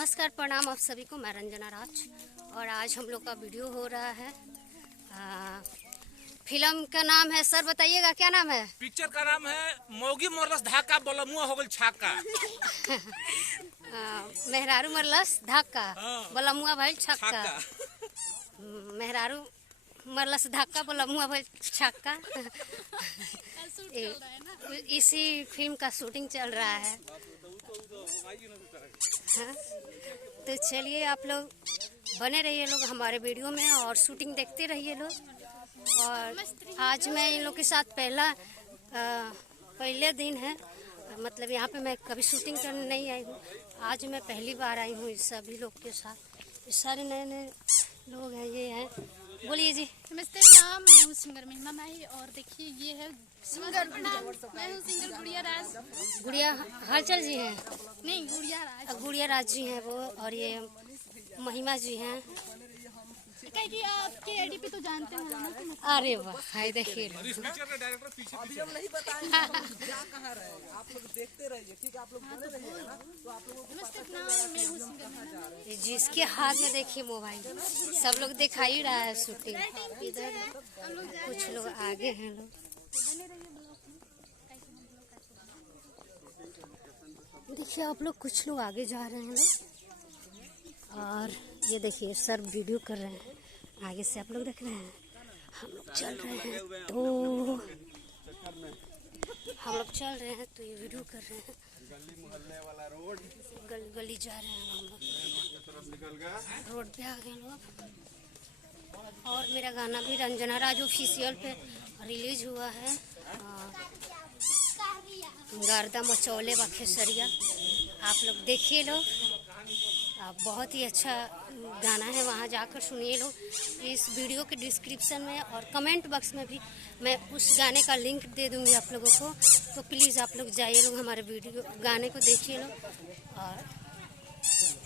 नमस्कार, प्रणाम आप सभी को। मैं रंजना राज और आज हम लोग का वीडियो हो रहा है। फिल्म का नाम है, सर बताइएगा क्या नाम है? पिक्चर का नाम है मौगी मोरलस धाका बलमुआ हो गल छाका। मेहरारू मरलस धाका बलमुआ भइल छक्का। मेहरारू मरलस धाका बलमुआ भइल छक्का। इसी फिल्म का शूटिंग चल रहा है। हाँ, तो चलिए आप लोग बने रहिए लोग हमारे वीडियो में और शूटिंग देखते रहिए लोग। और आज मैं इन लोग के साथ पहले दिन है, मतलब यहाँ पे मैं कभी शूटिंग करने नहीं आई हूँ। आज मैं पहली बार आई हूँ इस सभी लोग के साथ। ये सारे नए नए लोग हैं। ये हैं, बोलिए जी। नमस्ते, प्रणाम। मैं हूँ सिंगर महिमा माही और देखिए ये है सिंगर मैं हूँ सिंगर गुड़िया राज। गुड़िया हलचल जी हैं? नहीं, गुड़िया राज। गुड़िया राज जी हैं वो, और ये महिमा जी हैं। कि आपके आईडी पे तो जानते हैं ना। अरे वाह, हाय देखिए अभी हम नहीं बताएंगे क्या कहाँ रहेगा, आप लोग देखते रहिए, ठीक है? आप लोग बने रहिएगा ना तो आप लोगों को नमस्ते, प्रणाम। मैं हूँ सिंगर महिमा माही। जिसके हाथ में देखिए मोबाइल, सब लोग दिखा ही रहा है शूटिंग। इधर कुछ लोग आगे हैं लोग। देखिए आप लोग, कुछ लोग आगे जा रहे हैं लोग, और ये देखिए सर वीडियो कर रहे हैं। आगे से आप लोग देख रहे हैं, हम लोग चल रहे हैं तो ये वीडियो कर रहे हैं। गली मोहल्ले वाला रोड, गली गली जा रहे हैं हम लोग, रोड पे आ गए लोग। और मेरा गाना भी रंजना राज ऑफिशियल पे रिलीज हुआ है। गर्दा मचौले व खेसरिया, आप लोग देखिए लोग। बहुत ही अच्छा गाना है, वहाँ जाकर सुनिए लोग। इस वीडियो के डिस्क्रिप्शन में और कमेंट बॉक्स में भी मैं उस गाने का लिंक दे दूँगी आप लोगों को। तो प्लीज़ आप लोग जाइए लोग, हमारे वीडियो गाने को देखिए लोग, और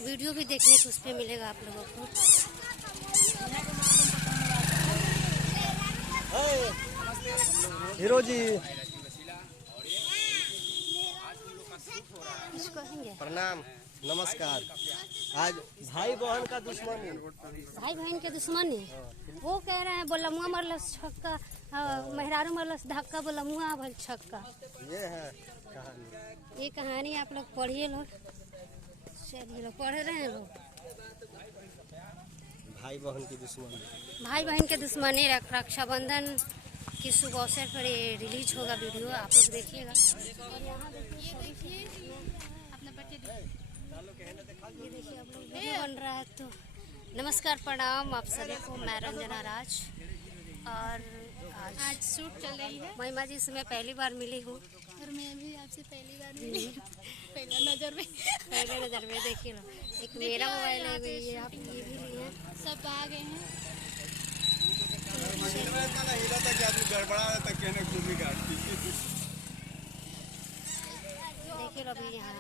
वीडियो भी देखने को उस पर मिलेगा आप लोगों को। हीरो जी कुछ कहेंगे? प्रणाम, नमस्कार। आज भाई बहन का दुश्मनी, भाई बहन के दुश्मनी वो कह रहे हैं बोलमुआ मरलस छक्का, मेहरारू मरलस धक्का, बोलमुआ भइल छक्का। ये है कहानी। ये कहानी आप लोग पढ़िए लोग। चलिए लोग, पढ़ रहे हैं लोग। भाई बहन की दुश्मनी, भाई बहन के दुश्मनी, रक्षाबंधन की शुभ अवसर पर ये रिलीज होगा वीडियो, आप लोग देखिएगा। ये देखिए अपना बर्थडे ये देखिए आप लोग वीडियो बन रहा है। तो नमस्कार, प्रणाम आप सभी को। मैं रंजना राज और आज शूट चल रही है महिमा जी से मैं पहली बार मिली हूँ। और मैं भी आपसे पहली बार मिली पहला नजर में। पहले नजर में देखिए लो। एक मेरा मोबाइल है, ये आप ये भी लिए हैं। सब आ गए हैं। देखिए अभी यहाँ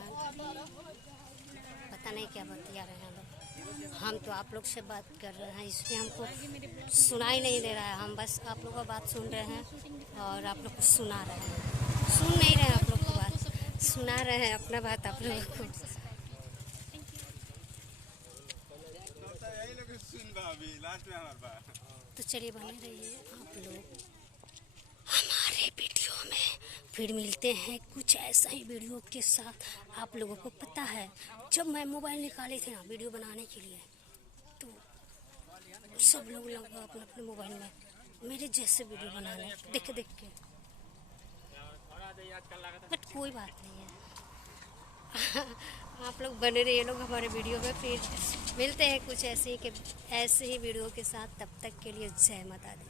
पता नहीं क्या बतिया रहे हैं लोग। हम तो आप लोग से बात कर रहे हैं, इसलिए हमको सुनाई नहीं दे रहा है। हम बस आप लोग का बात सुन रहे हैं और आप लोग को सुना रहे हैं। सुन नहीं रहे हैं आप लोग को बात, सुना रहे हैं अपना बात आप लोगों को। तो चलिए बने रहिए आप लोग हमारे वीडियो में। फिर मिलते हैं कुछ ऐसा ही वीडियो के साथ। आप लोगों को पता है, जब मैं मोबाइल निकाले थे ना वीडियो बनाने के लिए, तो सब लोग लगा अपने अपने मोबाइल में मेरे जैसे वीडियो बनाने, देख देख के। बट कोई बात नहीं है। आप लोग बने रहिए लोग हमारे वीडियो में। फिर मिलते हैं कुछ ऐसे ही वीडियो के साथ। तब तक के लिए जय माता दी।